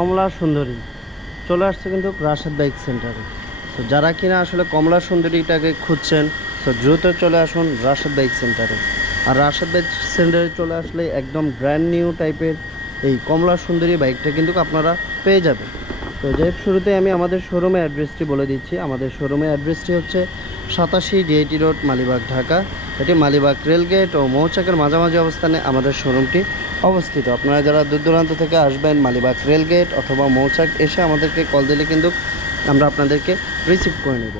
কমলা সুন্দরী চলে আসছে কিন্তু রাশেদ বাইক সেন্টারে। তো যারা কিনা আসলে কমলা সুন্দরীটাকে খুঁজছেন, তো দ্রুত চলে আসুন রাশেদ বাইক সেন্টারে। আর রাশেদ বাইক সেন্টারে চলে আসলে একদম ব্র্যান্ড নিউ টাইপের এই কমলা সুন্দরী বাইকটা কিন্তু আপনারা পেয়ে যাবেন। তো যাই শুরুতে আমি আমাদের শোরুমের অ্যাড্রেসটি বলে দিচ্ছি। আমাদের শোরুমের অ্যাড্রেসটি হচ্ছে 87 ডিআইটি রোড, মালিবাগ, ঢাকা। এটি মালিবাগ রেলগেট ও মৌচাকের মাঝামাঝি অবস্থানে আমাদের শোরুমটি অবস্থিত। আপনারা যারা দূর দূরান্ত থেকে আসবেন মালিবাগ রেলগেট অথবা মৌচাক এসে আমাদেরকে কল দিলে কিন্তু আমরা আপনাদেরকে রিসিভ করে নেব।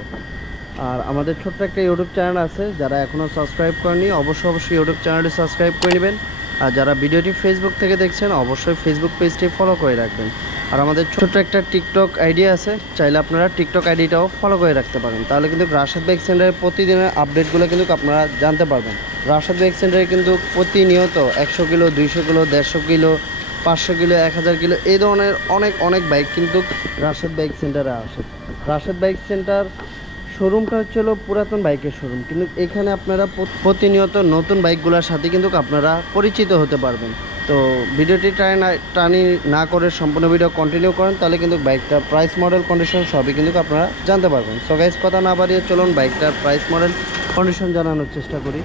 আর আমাদের ছোট্ট একটা ইউটিউব চ্যানেল আছে, যারা এখনও সাবস্ক্রাইব করেনি অবশ্যই ইউটিউব চ্যানেলটি সাবস্ক্রাইব করে নেবেন। আর যারা ভিডিওটি ফেসবুক থেকে দেখছেন অবশ্যই ফেসবুক পেজটি ফলো করে রাখবেন। আর আমাদের ছোট্ট একটা টিকটক আইডি আছে, চাইলে আপনারা টিকটক আইডিটাও ফলো করে রাখতে পারেন। তাহলে কিন্তু রাশেদ বাইক সেন্টারের প্রতিদিনের আপডেটগুলো কিন্তু আপনারা জানতে পারবেন। রাশেদ বাইক সেন্টারে কিন্তু প্রতিনিয়ত 100 kilo, 200 kilo, 150 kilo, 500 kilo, 1000 kilo এই ধরনের অনেক বাইক কিন্তু রাশেদ বাইক সেন্টারে আসে। রাশেদ বাইক সেন্টার শোরুমটা হচ্ছিল পুরাতন বাইকের শোরুম, কিন্তু এখানে আপনারা প্রতিনিয়ত নতুন বাইকগুলোর সাথে কিন্তু আপনারা পরিচিত হতে পারবেন। তো ভিডিওটি টানি না করে সম্পূর্ণ ভিডিও কন্টিনিউ করেন, তাহলে কিন্তু বাইকটার প্রাইস, মডেল, কন্ডিশন সবই কিন্তু আপনারা জানতে পারবেন। সো গাইস, কথা না বাড়িয়ে চলুন বাইকটার প্রাইস, মডেল, কন্ডিশন জানানোর চেষ্টা করি।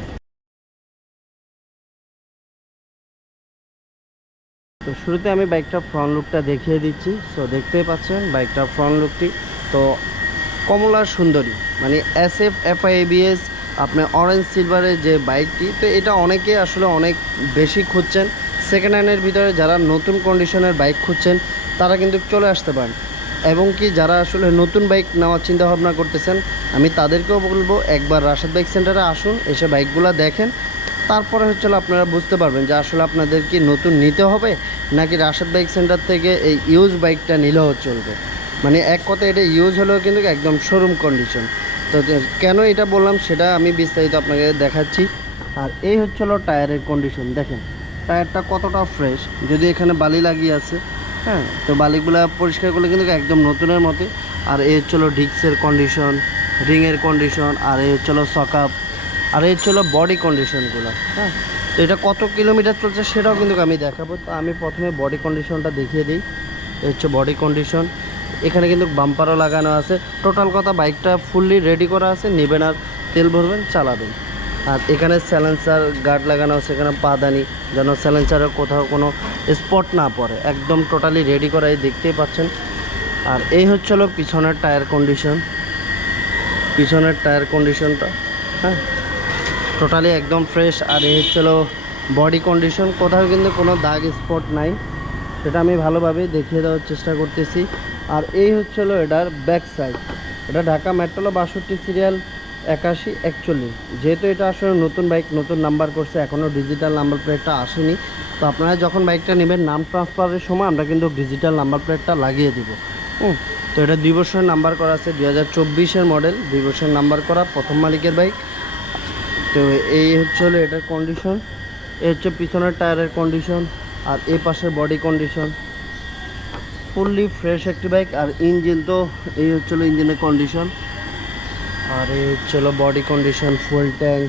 তো শুরুতে আমি বাইকটার ফ্রন্ট লুকটা দেখিয়ে দিচ্ছি। সো দেখতেই পাচ্ছেন বাইকটার ফ্রন্ট লুকটি। তো কমলা সুন্দরী মানে SF FI ABS আপনার অরেঞ্জ সিলভারের যে বাইকটি, তো এটা অনেকে আসলে অনেক বেশি খুঁজছেন। সেকেন্ড হ্যান্ডের ভিতরে যারা নতুন কন্ডিশনের বাইক খুঁজছেন তারা কিন্তু চলে আসতে পারেন। এবং কি যারা আসলে নতুন বাইক নেওয়ার চিন্তা ভাবনা করতেছেন, আমি তাদেরকেও বলবো একবার রাশেদ বাইক সেন্টারে আসুন, এসে বাইকগুলো দেখেন। তারপরে হচ্ছে আপনারা বুঝতে পারবেন যে আসলে আপনাদের কি নতুন নিতে হবে নাকি রাশেদ বাইক সেন্টার থেকে এই ইউজ বাইকটা নিলেও চলবে। মানে এক কথা, এটা ইউজ হলেও কিন্তু একদম শোরুম কন্ডিশন। তো কেন এটা বললাম সেটা আমি বিস্তারিত আপনাকে দেখাচ্ছি। আর এই হচ্ছিল টায়ারের কন্ডিশন, দেখেন টায়ারটা কতটা ফ্রেশ, যদি এখানে বালি লাগিয়ে আছে, হ্যাঁ, তো বালিগুলো পরিষ্কার করলে কিন্তু একদম নতুনের মতো। আর এই হচ্ছিলো ডিস্কের কন্ডিশন, রিংয়ের কন্ডিশন, আর এই হচ্ছিলো সকাপ, আর এই হচ্ছিলো বডি কন্ডিশনগুলো। হ্যাঁ, তো এটা কত কিলোমিটার চলছে সেটাও কিন্তু আমি দেখাবো। তো আমি প্রথমে বডি কন্ডিশনটা দেখিয়ে দিই। এই হচ্ছে বডি কন্ডিশন, এখানে কিন্তু বাম্পারও লাগানো আছে। টোটাল কথা বাইকটা ফুললি রেডি করা আছে, নেবেন আর তেল ভরবেন, চালাবেন। আর এখানে স্যালেন্সার গার্ড লাগানো আছে, এখানে পাদানি, যেন স্যালেন্সারের কোথাও কোনো স্পট না পড়ে, একদম টোটালি রেডি করা, এই দেখতেই পাচ্ছেন। আর এই হচ্ছিল পিছনের টায়ার কন্ডিশন, পিছনের টায়ার কন্ডিশনটা, হ্যাঁ, টোটালি একদম ফ্রেশ। আর এই হচ্ছিল বডি কন্ডিশন, কোথাও কিন্তু কোনো দাগ স্পট নাই, সেটা আমি ভালোভাবে দেখিয়ে দেওয়ার চেষ্টা করতেছি। আর এই হচ্ছিল এটার ব্যাক সাইড, এটা ঢাকা মেট্রো 62 সিরিয়াল 8141। যেহেতু এটা আসলে নতুন বাইক, নতুন নাম্বার করছে, এখনও ডিজিটাল নাম্বার প্লেটটা আসেনি। তো আপনারা যখন বাইকটা নেবেন নাম ট্রান্সফারের সময় আমরা কিন্তু ডিজিটাল নাম্বার প্লেটটা লাগিয়ে দিব। তো এটা 2 বছরের নাম্বার করা আছে, 2024-এর মডেল, 2 বছরের নাম্বার করা, প্রথম মালিকের বাইক। তো এই হলো এটার কন্ডিশন, এই হচ্ছে পিছনের টায়ারের কন্ডিশন, আর এই পাশের বডি কন্ডিশন, ফুললি ফ্রেশ একটি বাইক। আর ইঞ্জিন, তো এই হচ্ছিলো ইঞ্জিনের কন্ডিশন, আর এই হচ্ছিলো বডি কন্ডিশন, ফুয়েল ট্যাঙ্ক,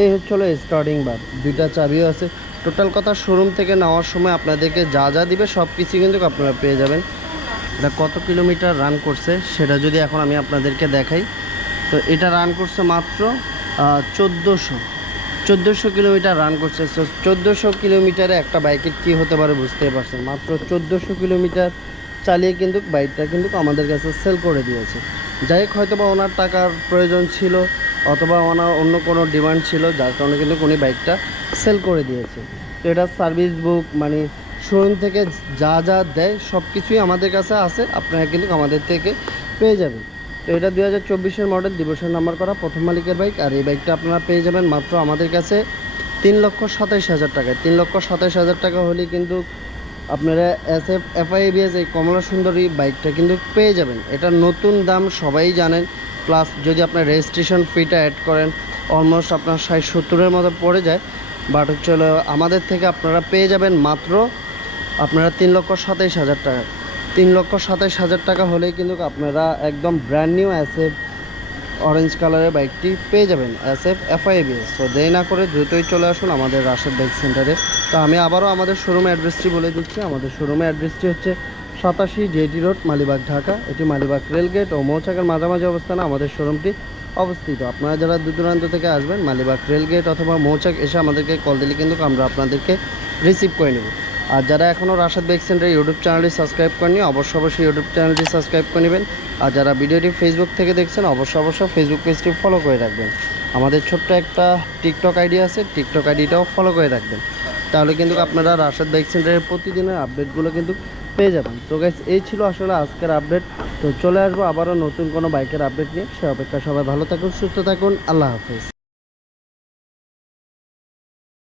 এই হচ্ছিলো স্টার্টিং বার, 2টা চাবিও আছে। টোটাল কথা শোরুম থেকে নেওয়ার সময় আপনাদেরকে যা যা দিবে সব কিছু কিন্তু আপনারা পেয়ে যাবেন। এটা কত কিলোমিটার রান করছে সেটা যদি এখন আমি আপনাদেরকে দেখাই, তো এটা রান করছে মাত্র 1400 কিলোমিটার রান করছে। 1400 কিলোমিটারে একটা বাইকের কী হতে পারে বুঝতে পারছেন। মাত্র 1400 কিলোমিটার চালিয়ে কিন্তু বাইকটা কিন্তু আমাদের কাছে সেল করে দিয়েছে। যাই হোক, হয়তো বা ওনার টাকার প্রয়োজন ছিল অথবা ওনার অন্য কোনো ডিমান্ড ছিল, যার কারণে কিন্তু উনি বাইকটা সেল করে দিয়েছে। তো এটা সার্ভিস বুক মানে শোরুম থেকে যা যা দেয় সব কিছুই আমাদের কাছে আছে, আপনারা কিন্তু আমাদের থেকে পেয়ে যাবেন। তো এটা 2024-এর মডেল, 2 বছর নাম্বার করা, প্রথম মালিকের বাইক। আর এই বাইকটা আপনারা পেয়ে যাবেন মাত্র আমাদের কাছে 3,27,000 টাকায়। 3,27,000 টাকা হলে কিন্তু আপনারা SF FI ABS এই কমলা সুন্দরী বাইকটা কিন্তু পেয়ে যাবেন। এটা নতুন দাম সবাই জানেন, প্লাস যদি আপনার রেজিস্ট্রেশন ফিটা অ্যাড করেন অলমোস্ট আপনার 60-70-এর মতো পড়ে যায়। বাট হচ্ছে আমাদের থেকে আপনারা পেয়ে যাবেন মাত্র আপনারা 3,27,000 টাকা। 3,27,000 টাকা হলেই কিন্তু আপনারা একদম ব্র্যান্ড নিউ SF অরেঞ্জ কালারের বাইকটি পেয়ে যাবেন, SF FI ABS। তো দেরি না করে দ্রুতই চলে আসুন আমাদের রাশেদ বাইক সেন্টারে। তো আমি আবারও আমাদের শোরুমের অ্যাড্রেসটি বলে দিচ্ছি। আমাদের শোরুমের অ্যাড্রেসটি হচ্ছে 87 জেটি রোড, মালিবাগ, ঢাকা। এটি মালিবাগ রেলগেট ও মৌচাকের মাঝামাঝি অবস্থানে আমাদের শোরুমটি অবস্থিত। আপনারা যারা দূর দূরান্ত থেকে আসবেন, মালিবাগ রেলগেট অথবা মৌচাক এসে আমাদেরকে কল দিলে কিন্তু আমরা আপনাদেরকে রিসিভ করে নেব। আর যারা এখনও রাশেদ বাইক সেন্টার ইউটিউব চ্যানেলটি সাবস্ক্রাইব করেনি, অবশ্যই ইউটিউব চ্যানেলটি সাবস্ক্রাইব করে নেবেন। আর যারা ভিডিওটি ফেসবুক থেকে দেখছেন, অবশ্যই ফেসবুক পেজটি ফলো করে রাখবেন। আমাদের ছোট্ট একটা টিকটক আইডি আছে, টিকটক আইডিটাও ফলো করে রাখবেন। তাহলে কিন্তু আপনারা রাশেদ বাইক সেন্টারের প্রতিদিনের আপডেটগুলো কিন্তু পেয়ে যাবেন। তো গাইস, এই ছিল আসলে আজকের আপডেট। তো চলে আসবো আবারও নতুন কোনো বাইকের আপডেট নিয়ে। সে অপেক্ষা সবাই ভালো থাকুন, সুস্থ থাকুন। আল্লাহ হাফেজ।